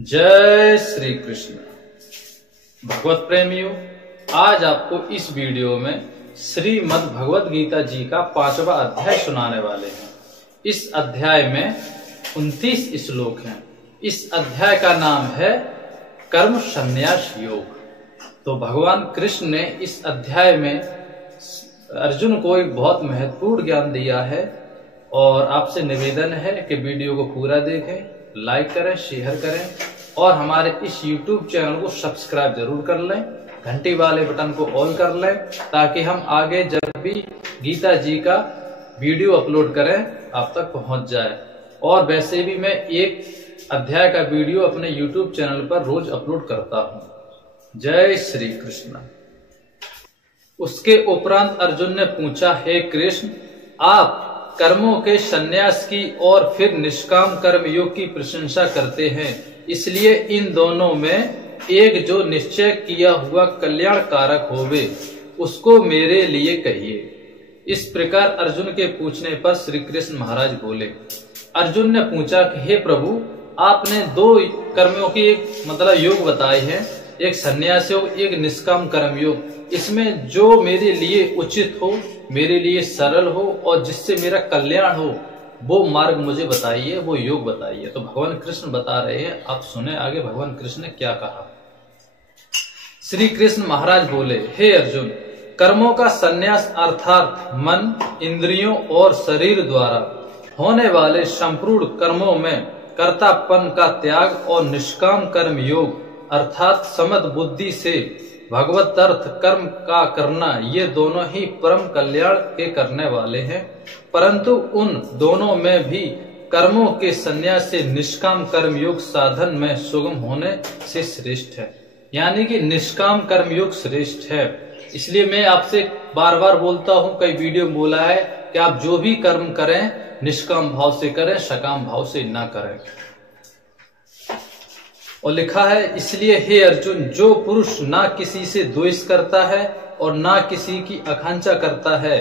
जय श्री कृष्ण। भगवत प्रेमियों, आज आपको इस वीडियो में श्रीमद् भगवत गीता जी का 5वां अध्याय सुनाने वाले हैं। इस अध्याय में 29 श्लोक हैं। इस अध्याय का नाम है कर्म संन्यास योग। तो भगवान कृष्ण ने इस अध्याय में अर्जुन को एक बहुत महत्वपूर्ण ज्ञान दिया है और आपसे निवेदन है कि वीडियो को पूरा देखें, लाइक करें, शेयर करें और हमारे इस YouTube चैनल को सब्सक्राइब जरूर कर लें। घंटी वाले बटन को ऑल कर लें ताकि हम आगे जब भी गीता जी का वीडियो अपलोड करें आप तक पहुंच जाए। और वैसे भी मैं एक अध्याय का वीडियो अपने YouTube चैनल पर रोज अपलोड करता हूं। जय श्री कृष्ण। उसके उपरांत अर्जुन ने पूछा, हे कृष्ण, आप कर्मों के संन्यास की और फिर निष्काम कर्म योग की प्रशंसा करते हैं, इसलिए इन दोनों में एक जो निश्चय किया हुआ कल्याण कारक होवे उसको मेरे लिए कहिए। इस प्रकार अर्जुन के पूछने पर श्री कृष्ण महाराज बोले। अर्जुन ने पूछा कि हे प्रभु, आपने दो कर्मों की एक योग बताए हैं, एक संन्यास योग, एक निष्काम कर्म योग। इसमें जो मेरे लिए उचित हो, मेरे लिए सरल हो और जिससे मेरा कल्याण हो वो मार्ग मुझे बताइए, वो योग बताइए। तो भगवान कृष्ण बता रहे हैं, आप सुने आगे भगवान कृष्ण ने क्या कहा। श्री कृष्ण महाराज बोले, हे अर्जुन, कर्मों का संन्यास अर्थात मन, इंद्रियों और शरीर द्वारा होने वाले संपूर्ण कर्मों में कर्तापन का त्याग और निष्काम कर्म योग अर्थात समद बुद्धि से भगवत अर्थ कर्म का करना, ये दोनों ही परम कल्याण के करने वाले हैं। परंतु उन दोनों में भी कर्मों के संन्यास से निष्काम कर्म योग साधन में सुगम होने से श्रेष्ठ है। यानी कि निष्काम कर्म योग श्रेष्ठ है। इसलिए मैं आपसे बार बार बोलता हूँ, कई वीडियो में बोला है कि आप जो भी कर्म करें निष्काम भाव से करें, सकाम भाव से ना करें। और लिखा है, इसलिए हे अर्जुन, जो पुरुष ना किसी से द्वेष करता है और ना किसी की आकांक्षा करता है,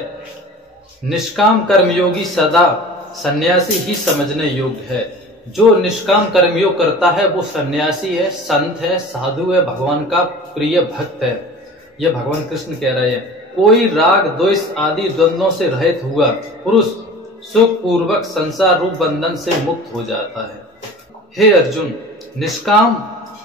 निष्काम कर्मयोगी सदा सन्यासी ही समझने योग्य है। जो निष्काम कर्मयोग करता है वो सन्यासी है, संत है, साधु है, भगवान का प्रिय भक्त है। यह भगवान कृष्ण कह रहे हैं। कोई राग द्वेष आदि द्वंद्वों से रहित हुआ पुरुष सुख पूर्वक संसार रूप बंधन से मुक्त हो जाता है। हे अर्जुन, निष्काम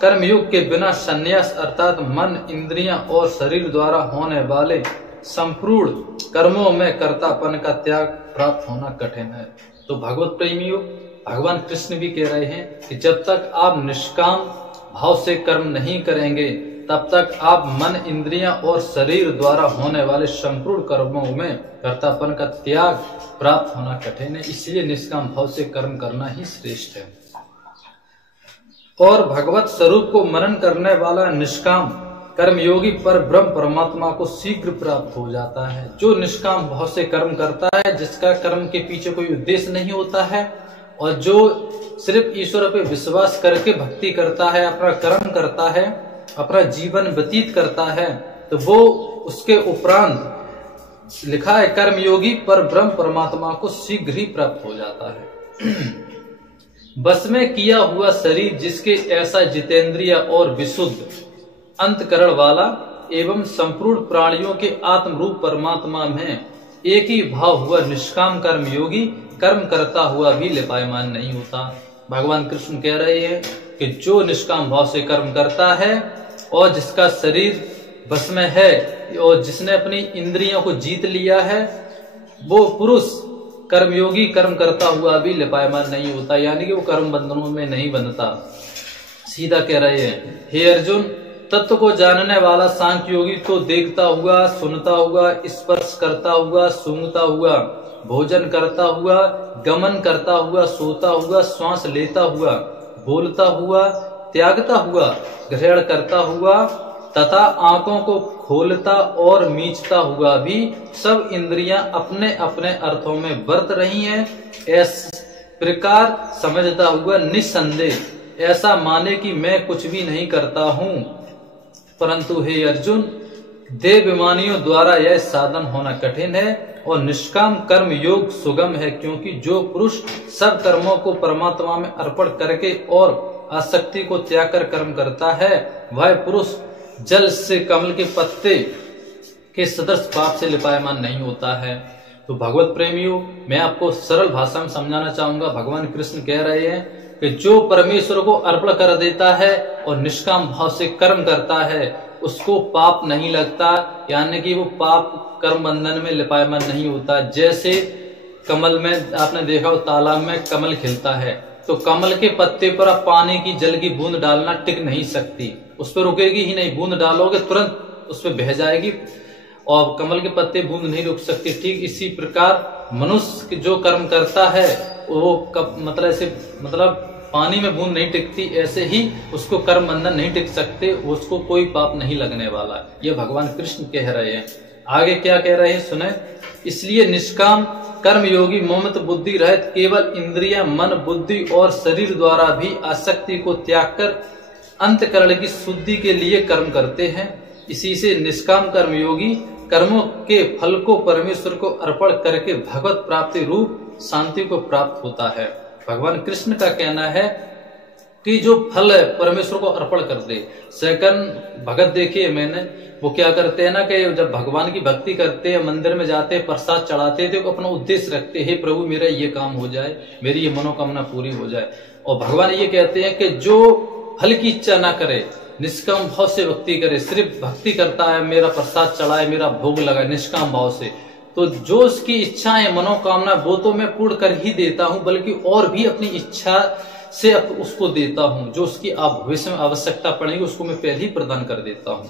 कर्मयोग के बिना संन्यास अर्थात मन, इंद्रियां और शरीर द्वारा होने वाले संपूर्ण कर्मों में कर्तापन का त्याग प्राप्त होना कठिन है। तो भगवत प्रेमियों, भगवान कृष्ण भी कह रहे हैं कि जब तक आप निष्काम भाव से कर्म नहीं करेंगे तब तक आप मन, इंद्रियां और शरीर द्वारा होने वाले संपूर्ण कर्मों में कर्तापन का त्याग प्राप्त होना कठिन है। इसलिए निष्काम भाव से कर्म करना ही श्रेष्ठ है। और भगवत स्वरूप को मनन करने वाला निष्काम कर्मयोगी पर ब्रह्म परमात्मा को शीघ्र प्राप्त हो जाता है। जो निष्काम भाव से कर्म करता है, जिसका कर्म के पीछे कोई उद्देश्य नहीं होता है और जो सिर्फ ईश्वर पे विश्वास करके भक्ति करता है, अपना कर्म करता है, अपना जीवन व्यतीत करता है, तो वो उसके उपरांत लिखा है कर्मयोगी पर ब्रह्म परमात्मा को शीघ्र ही प्राप्त हो जाता है। बस में किया हुआ शरीर जिसके ऐसा जितेंद्रिय और विशुद्ध अंतकरण वाला एवं संपूर्ण प्राणियों के आत्म रूप परमात्मा में एक ही भाव हुआ निष्काम कर्म योगी कर्म करता हुआ भी लिपायमान नहीं होता। भगवान कृष्ण कह रहे हैं कि जो निष्काम भाव से कर्म करता है और जिसका शरीर बस में है और जिसने अपनी इंद्रियों को जीत लिया है, वो पुरुष कर्मयोगी कर्म करता हुआ भी लिपायमान नहीं होता, यानी कि वो कर्म बंधनों में नहीं बंधता। सीधा कह रहे हैं, हे अर्जुन, तत्व को जानने वाला सांख्य योगी तो देखता हुआ, सुनता हुआ, स्पर्श करता हुआ, सूंघता हुआ, भोजन करता हुआ, गमन करता हुआ, सोता हुआ, श्वास लेता हुआ, बोलता हुआ, त्यागता हुआ, ग्रहण करता हुआ तथा आंखों को खोलता और मीचता हुआ भी सब इंद्रियां अपने अपने अर्थों में बरत रही हैं, इस प्रकार समझता हुआ निस्संदेह ऐसा माने कि मैं कुछ भी नहीं करता हूं। परंतु हे अर्जुन, देवाभिमानियों द्वारा यह साधन होना कठिन है और निष्काम कर्म योग सुगम है, क्योंकि जो पुरुष सब कर्मों को परमात्मा में अर्पण करके और आसक्ति को त्याग कर कर्म करता है, वह पुरुष जल से कमल के पत्ते के सदृश पाप से लिपायमान नहीं होता है। तो भगवत प्रेमियों, मैं आपको सरल भाषा में समझाना चाहूंगा। भगवान कृष्ण कह रहे हैं कि जो परमेश्वर को अर्पण कर देता है और निष्काम भाव से कर्म करता है, उसको पाप नहीं लगता, यानी कि वो पाप कर्म बंधन में लिपायमान नहीं होता। जैसे कमल में आपने देखा हो, तालाब में कमल खिलता है, तो कमल के पत्ते पर आप पानी की जल की बूंद डालना टिक नहीं सकती, उस पर रुकेगी ही नहीं। बूंद डालोगे तुरंत उस पर बह जाएगी, और कमल के पत्ते बूंद नहीं रुक सकती। ठीक इसी प्रकार मनुष्य जो कर्म करता है वो मतलब पानी में बूंद नहीं टिकती, ऐसे ही उसको कर्म बंधन नहीं टिक सकते, उसको कोई पाप नहीं लगने वाला। ये भगवान कृष्ण कह रहे हैं। आगे क्या कह रहे हैं सुने। इसलिए निष्काम कर्म योगी ममत बुद्धि रहित केवल इंद्रियां, मन, बुद्धि और शरीर द्वारा भी आसक्ति को त्याग कर अंतकरण की शुद्धि के लिए कर्म करते हैं। इसी से निष्काम कर्म योगी कर्मों के फल को परमेश्वर को अर्पण करके भगवत प्राप्ति रूप शांति को प्राप्त होता है। भगवान कृष्ण का कहना है कि जो फल है परमेश्वर को अर्पण कर दे। सेकंड भगत देखिए मैंने, वो क्या करते हैं ना कि जब भगवान की भक्ति करते हैं, मंदिर में जाते हैं, प्रसाद चढ़ाते हैं, तो अपना उद्देश्य रखते हैं, हे प्रभु मेरा ये काम हो जाए, मेरी ये मनोकामना पूरी हो जाए। और भगवान ये कहते हैं कि जो फल की इच्छा ना करे, निष्काम भाव से भक्ति करे, सिर्फ भक्ति करता है, मेरा प्रसाद चढ़ाए, मेरा भोग लगाए निष्काम भाव से, तो जो उसकी इच्छाएं मनोकामना वो तो मैं पूर्ण कर ही देता हूं, बल्कि और भी अपनी इच्छा से उसको देता हूं। जो उसकी भविष्य में आवश्यकता पड़ेगी उसको मैं पहले ही प्रदान कर देता हूं,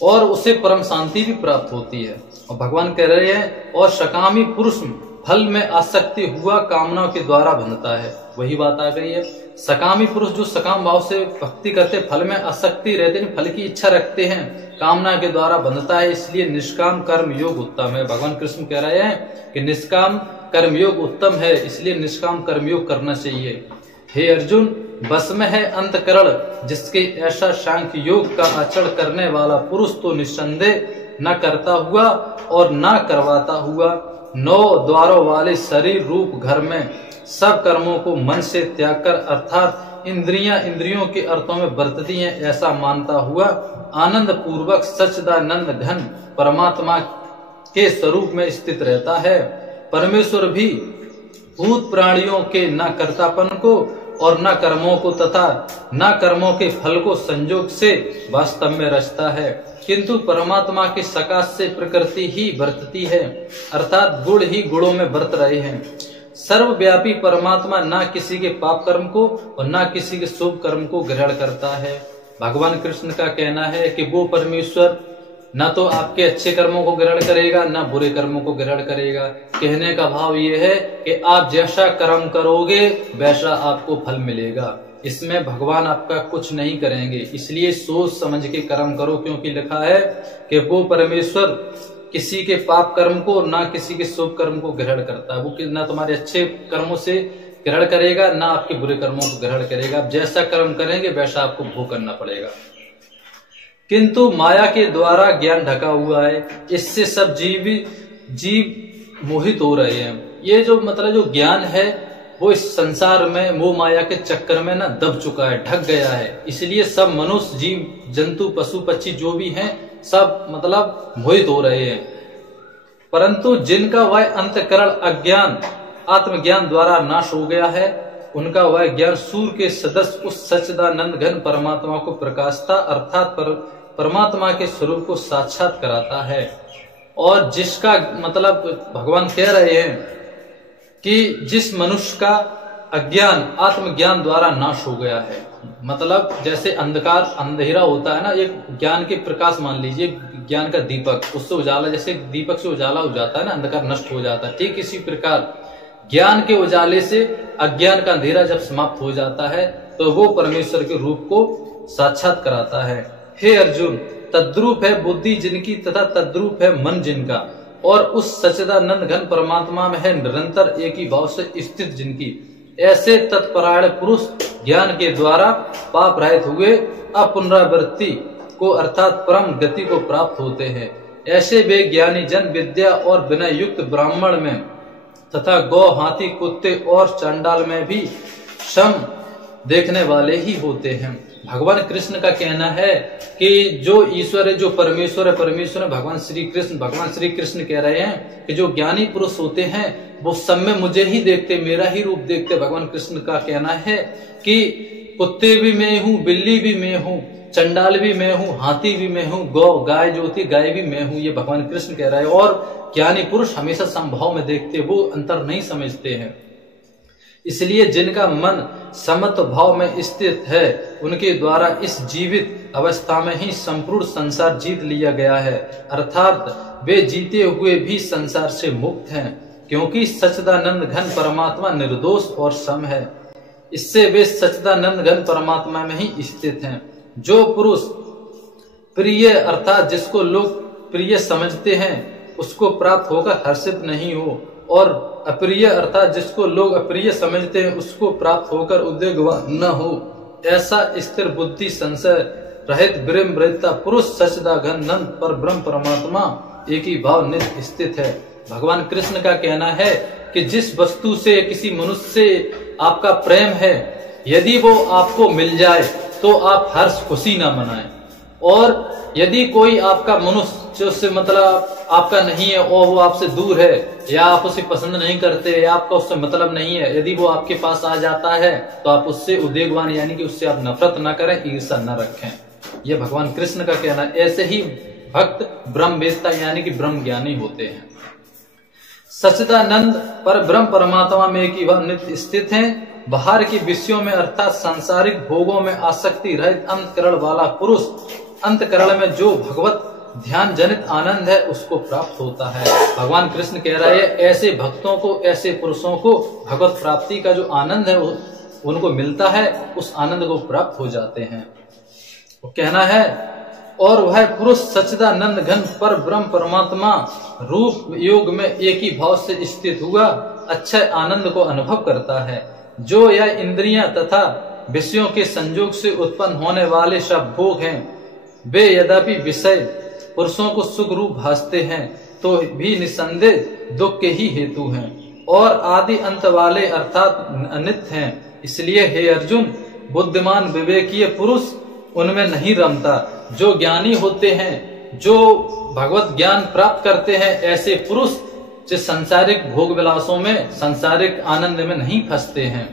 और उसे परम शांति भी प्राप्त होती है। और भगवान कह रहे हैं, और सकामी पुरुष फल में आसक्ति हुआ कामनाओं के द्वारा बनता है। वही बात आ गई है। सकामी पुरुष जो सकाम भाव से भक्ति करते, फल में आसक्ति रहते हैं, फल की इच्छा रखते हैं, कामना के द्वारा बंधता है। इसलिए निष्काम कर्म योग उत्तम है। भगवान कृष्ण कह रहे हैं कि निष्काम कर्म योग उत्तम है, इसलिए निष्काम कर्म योग करना चाहिए। हे अर्जुन, बस में है अंतकरण जिसके ऐसा सांख्य योग का आचरण करने वाला पुरुष तो निस्संदेह न करता हुआ और न करवाता हुआ 9 द्वारों वाले शरीर रूप घर में सब कर्मों को मन से त्याग कर, अर्थात इंद्रियों के अर्थों में बरतती हैं, ऐसा मानता हुआ आनंद पूर्वक सच्चिदानंद घन परमात्मा के स्वरूप में स्थित रहता है। परमेश्वर भी भूत प्राणियों के न कर्तापन को और न कर्मों को तथा न कर्मों के फल को संयोग से वास्तव में रचता है, किंतु परमात्मा के सकाश से प्रकृति ही बरतती है, अर्थात गुण ही गुणों में बरत रहे हैं। सर्वव्यापी परमात्मा न किसी के पाप कर्म को और न किसी के शुभ कर्म को ग्रहण करता है। भगवान कृष्ण का कहना है कि वो परमेश्वर न तो आपके अच्छे कर्मों को ग्रहण करेगा, न बुरे कर्मों को ग्रहण करेगा। कहने का भाव ये है कि आप जैसा कर्म करोगे वैसा आपको फल मिलेगा, इसमें भगवान आपका कुछ नहीं करेंगे। इसलिए सोच समझ के कर्म करो, क्योंकि लिखा है कि वो परमेश्वर किसी के पाप कर्म को ना किसी के शुभ कर्म को ग्रहण करता है। वो ना तुम्हारे अच्छे कर्मों से ग्रहण करेगा, ना आपके बुरे कर्मों को ग्रहण करेगा। आप जैसा कर्म करेंगे वैसा आपको भोग करना पड़ेगा। किंतु माया के द्वारा ज्ञान ढका हुआ है, इससे सब जीव मोहित हो रहे हैं। ये जो जो ज्ञान है वो इस संसार में मोह माया के चक्कर में ना दब चुका है, ढक गया है। इसलिए सब मनुष्य, जीव जंतु, पशु पक्षी जो भी हैं सब मोहित हो रहे हैं। परंतु जिनका वह अंतकरण अज्ञान आत्मज्ञान द्वारा नाश हो गया है, उनका वह ज्ञान सूर्य के सदस्य उस सच्चिदानंद घन परमात्मा को प्रकाशता, अर्थात परमात्मा के स्वरूप को साक्षात कराता है। और जिसका भगवान कह रहे हैं कि जिस मनुष्य का अज्ञान आत्मज्ञान द्वारा नाश हो गया है, जैसे अंधकार अंधेरा होता है ना, एक ज्ञान के प्रकाश मान लीजिए, ज्ञान का दीपक, उससे उजाला, जैसे दीपक से उजाला हो जाता है ना, अंधकार नष्ट हो जाता है। ठीक इसी प्रकार ज्ञान के उजाले से अज्ञान का अंधेरा जब समाप्त हो जाता है तो वो परमेश्वर के रूप को साक्षात कराता है। हे अर्जुन, तद्रूप है बुद्धि जिनकी तथा तद्रूप है मन जिनका, और उस सच्चिदानंद घन परमात्मा में है निरंतर एक ही भाव से स्थित जिनकी, ऐसे तत्परायण पुरुष ज्ञान के द्वारा पाप रहित हुए अपुनरावृत्ति को अर्थात परम गति को प्राप्त होते हैं। ऐसे वे ज्ञानी जन विद्या और विनय युक्त ब्राह्मण में तथा गौ, हाथी, कुत्ते और चंडाल में भी सम देखने वाले ही होते हैं। भगवान कृष्ण का कहना है कि जो ईश्वर है, जो परमेश्वर है, परमेश्वर है भगवान श्री कृष्ण। भगवान श्री कृष्ण कह रहे हैं कि जो ज्ञानी पुरुष होते हैं वो सब में मुझे ही देखते, मेरा ही रूप देखते। भगवान कृष्ण का कहना है कि कुत्ते भी मैं हूँ, बिल्ली भी मैं हूँ, चंडाल भी मैं हूँ, हाथी भी मैं हूँ, गौ गाय जो होती गाय भी मैं हूँ। ये भगवान कृष्ण कह रहा है। और ज्ञानी पुरुष हमेशा समभाव में देखते, वो अंतर नहीं समझते हैं। इसलिए जिनका मन समत्व भाव में स्थित है उनके द्वारा इस जीवित अवस्था में ही संपूर्ण संसार जीत लिया गया है, अर्थात वे जीते हुए भी संसार से मुक्त हैं, क्योंकि सच्चिदानंद घन परमात्मा निर्दोष और सम है। इससे वे सच्चिदानंद घन परमात्मा में ही स्थित हैं। जो पुरुष प्रिय अर्थात जिसको लोग प्रिय समझते हैं उसको प्राप्त होकर हर्षित नहीं हो, और अप्रिय अर्थात जिसको लोग अप्रिय समझते हैं उसको प्राप्त होकर उद्वेगवान न हो, ऐसा स्थिर बुद्धि संशय रहित ब्रह्मवेत्ता पुरुष सच्चिदानंद पर ब्रह्म परमात्मा एक ही भाव नित्य स्थित है। भगवान कृष्ण का कहना है कि जिस वस्तु से, किसी मनुष्य से आपका प्रेम है, यदि वो आपको मिल जाए तो आप हर्ष खुशी ना मनाएं, और यदि कोई आपका मनुष्य जो से मतलब आपका नहीं है और वो आपसे दूर है, या आप उसे पसंद नहीं करते, या आपका उससे मतलब नहीं है, यदि वो आपके पास आ जाता है तो आप उससे उद्वेगवान यानी कि उससे आप नफरत न करें, ईर्ष्या न रखें। यह भगवान कृष्ण का कहना है। ऐसे ही भक्त ब्रह्मवेत्ता यानी कि ब्रह्म ज्ञानी होते हैं। सच्चिदानंद पर ब्रह्म परमात्मा में एक ही वह नित्य स्थित है। बाहर के विषयों में अर्थात सांसारिक भोगों में आसक्ति रहित अंतकरण वाला पुरुष अंतकरण में जो भगवत ध्यान जनित आनंद है उसको प्राप्त होता है। भगवान कृष्ण कह रहे हैं ऐसे भक्तों को, ऐसे पुरुषों को भगवत प्राप्ति का जो आनंद है उनको मिलता है, उस आनंद को प्राप्त हो जाते हैं। वो कहना है और वह पुरुष सच्चिदानंद घन पर ब्रह्म परमात्मा रूप योग में एक ही भाव से स्थित हुआ अच्छे आनंद को अनुभव करता है। जो यह इंद्रियां तथा विषयों के संयोग से उत्पन्न होने वाले सब भोग हैं, वे यद्यपि विषय पुरुषों को सुख रूप भासते हैं तो भी निसंदेह दुख के ही हेतु हैं और आदि अंत वाले अर्थात अनित्य हैं। इसलिए हे अर्जुन, बुद्धिमान विवेकीय पुरुष उनमें नहीं रमता। जो ज्ञानी होते हैं, जो भगवत ज्ञान प्राप्त करते हैं, ऐसे पुरुष जो सांसारिक भोग विलासों में, सांसारिक आनंद में नहीं फंसते हैं।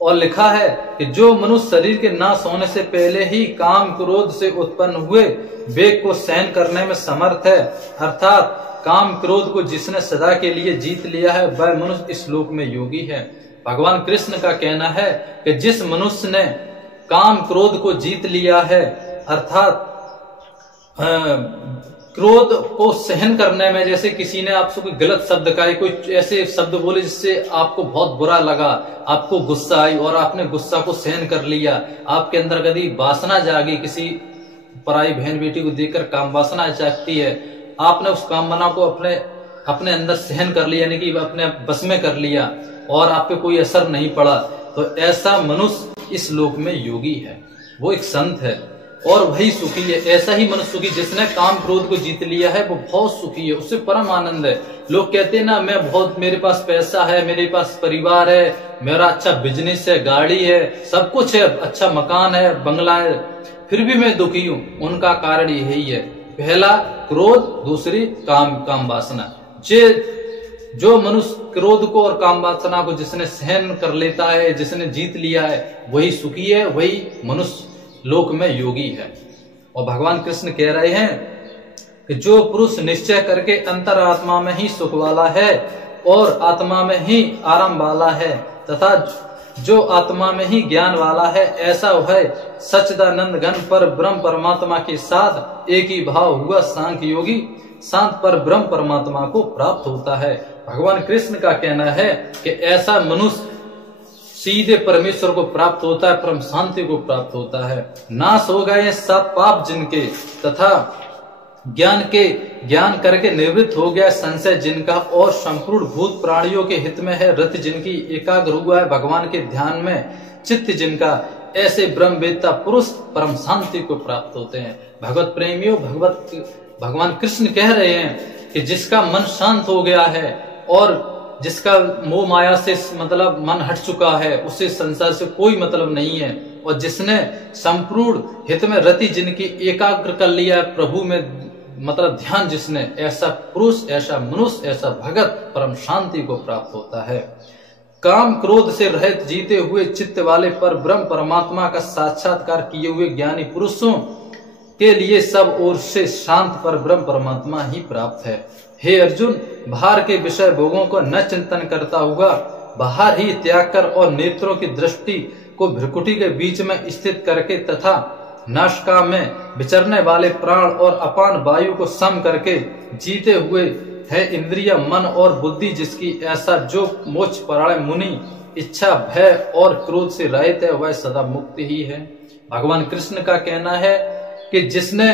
और लिखा है कि जो मनुष्य शरीर के नाश होने से पहले ही काम क्रोध से उत्पन्न हुए वेग को सहन करने में समर्थ है, अर्थात काम क्रोध को जिसने सदा के लिए जीत लिया है वह मनुष्य इस लोक में योगी है। भगवान कृष्ण का कहना है कि जिस मनुष्य ने काम क्रोध को जीत लिया है, अर्थात क्रोध को सहन करने में, जैसे किसी ने आपसे कोई गलत शब्द कहा, कोई ऐसे शब्द बोले जिससे आपको बहुत बुरा लगा, आपको गुस्सा आई और आपने गुस्सा को सहन कर लिया, आपके अंदर कभी वासना जागी, किसी पराई बहन बेटी को देखकर काम वासना जागती है, आपने उस काम वासना को अपने अंदर सहन कर लिया, यानी कि अपने बस में कर लिया और आप पे कोई असर नहीं पड़ा, तो ऐसा मनुष्य इस लोक में योगी है, वो एक संत है और वही सुखी है। ऐसा ही मनुष्य सुखी जिसने काम क्रोध को जीत लिया है, वो बहुत सुखी है, उससे परम आनंद है। लोग कहते हैं ना, मैं बहुत, मेरे पास पैसा है, मेरे पास परिवार है, मेरा अच्छा बिजनेस है, गाड़ी है, सब कुछ है, अच्छा मकान है, बंगला है, फिर भी मैं दुखी हूँ। उनका कारण यही है, पहला क्रोध, दूसरी काम वासना। जो मनुष्य क्रोध को और काम वासना को जिसने सहन कर लेता है, जिसने जीत लिया है, वही सुखी है, वही मनुष्य लोक में योगी है। और भगवान कृष्ण कह रहे हैं कि जो पुरुष निश्चय करके अंतरात्मा में ही सुख वाला है और आत्मा में ही आराम वाला है तथा जो आत्मा में ही ज्ञान वाला है, ऐसा वह सच्चिदानंद घन पर ब्रह्म परमात्मा के साथ एक ही भाव हुआ सांख्य योगी शांत पर ब्रह्म परमात्मा को प्राप्त होता है। भगवान कृष्ण का कहना है कि ऐसा मनुष्य सीधे परमेश्वर को प्राप्त होता है, परम शांति को प्राप्त होता है। नाश हो गए सब पाप जिनके तथा ज्ञान करके निवृत्त हो गया संशय जिनका और संपूर्ण भूत प्राणियों के हित में है रति जिनकी एकाग्र हुआ है भगवान के ध्यान में चित्त जिनका, ऐसे ब्रह्मवेत्ता पुरुष परम शांति को प्राप्त होते हैं। भगवत प्रेमियों, भगवान कृष्ण कह रहे हैं कि जिसका मन शांत हो गया है और जिसका मोह माया से मतलब मन हट चुका है, उसे संसार से कोई मतलब नहीं है, और जिसने संपूर्ण हित में रति जिनकी एकाग्र कर लिया प्रभु में मतलब ध्यान जिसने, ऐसा पुरुष, ऐसा मनुष्य, ऐसा भगत परम शांति को प्राप्त होता है। काम क्रोध से रहित जीते हुए चित्त वाले पर ब्रह्म परमात्मा का साक्षात्कार किए हुए ज्ञानी पुरुषों के लिए सब ओर से शांत पर ब्रह्म परमात्मा ही प्राप्त है। हे अर्जुन, बाहर के विषय भोगों को न चिंतन करता हुआ बाहर ही त्याग कर और नेत्रों की दृष्टि को भ्रुकुटी के बीच में स्थित करके तथा नासिका में विचरने वाले प्राण और अपान वायु को सम करके जीते हुए है इंद्रिय, मन और बुद्धि जिसकी, ऐसा जो मोक्ष परायण मुनि इच्छा, भय और क्रोध से रहित है, वह सदा मुक्त ही है। भगवान कृष्ण का कहना है कि जिसने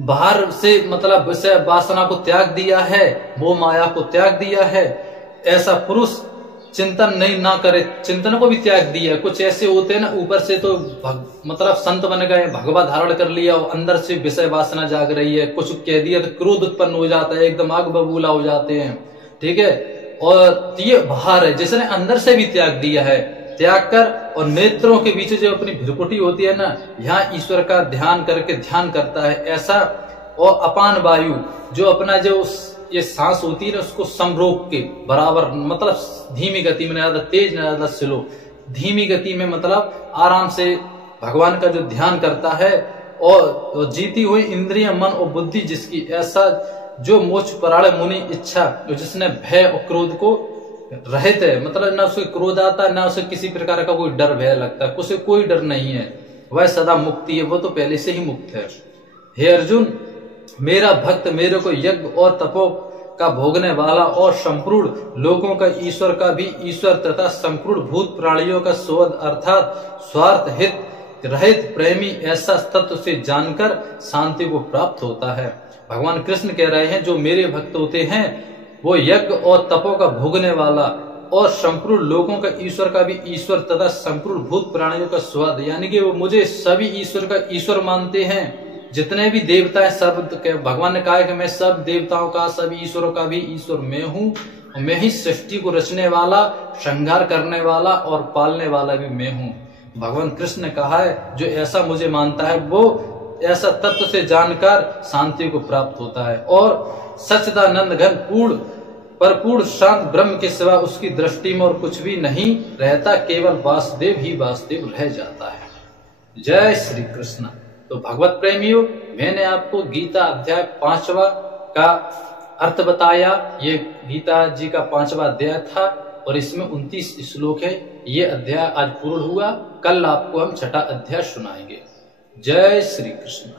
बाहर से मतलब विषय वासना को त्याग दिया है, मोह माया को त्याग दिया है, ऐसा पुरुष चिंतन नहीं ना करे, चिंतन को भी त्याग दिया। कुछ ऐसे होते हैं ना, ऊपर से तो मतलब संत बन गए, भगवा धारण कर लिया, और अंदर से विषय वासना जाग रही है, कुछ कह दिया तो क्रोध उत्पन्न हो जाता है, एकदम आग बबूला हो जाते हैं, ठीक है। और ये बाहर है, जिसने अंदर से भी त्याग दिया है, त्याग कर और नेत्रों के बीच जो अपनी भ्रुकुटी होती है ना, यहाँ ईश्वर का ध्यान करके ध्यान करता है ऐसा। और अपान वायु जो अपना जो ये सांस होती है ना, उसको समरोक के बराबर मतलब धीमी गति में, ज्यादा तेज न ज्यादा स्लो, धीमी गति में मतलब आराम से भगवान का जो ध्यान करता है, और जीती हुई इंद्रिय, मन और बुद्धि जिसकी, ऐसा जो मोक्ष परायण मुनि इच्छा, जिसने भय और क्रोध को रहित है, मतलब ना उसे क्रोध आता है, ना उसे किसी प्रकार का कोई डर भय लगता है, उसे कोई डर नहीं है, वह सदा मुक्ति है, वो तो पहले से ही मुक्त है। हे अर्जुन, मेरा भक्त मेरे को यज्ञ और तपो का भोगने वाला और संपूर्ण लोगों का ईश्वर का भी ईश्वर तथा संपूर्ण भूत प्राणियों का सोद अर्थात स्वार्थ हित रहित प्रेमी, ऐसा तत्व से जानकर शांति को प्राप्त होता है। भगवान कृष्ण कह रहे हैं, जो मेरे भक्त होते हैं वो यज्ञ और तपो का भोगने वाला और संपूर्ण लोगों का ईश्वर का भी ईश्वर तथा संपूर्ण भूत प्राणियों का स्वाद, यानी कि वो मुझे सभी ईश्वर का ईश्वर मानते हैं। जितने भी देवता है सब, भगवान ने कहा है कि मैं सब देवताओं का, सब ईश्वरों का भी ईश्वर मैं हूँ, और मैं ही सृष्टि को रचने वाला, श्रृंगार करने वाला और पालने वाला भी मैं हूँ। भगवान कृष्ण ने कहा है, जो ऐसा मुझे मानता है वो ऐसा तत्व से जानकर शांति को प्राप्त होता है, और सच्चिदानंद घन पूर्ण परिपूर्ण शांत ब्रह्म के सिवा उसकी दृष्टि में और कुछ भी नहीं रहता, केवल वासुदेव ही वासुदेव रह जाता है। जय श्री कृष्ण। तो भगवत प्रेमियों, मैंने आपको गीता अध्याय 5वां का अर्थ बताया। ये गीता जी का 5वां अध्याय था और इसमें 29 श्लोक है। ये अध्याय आज पूर्ण हुआ, कल आपको हम 6ठा अध्याय सुनाएंगे। जय श्री कृष्ण।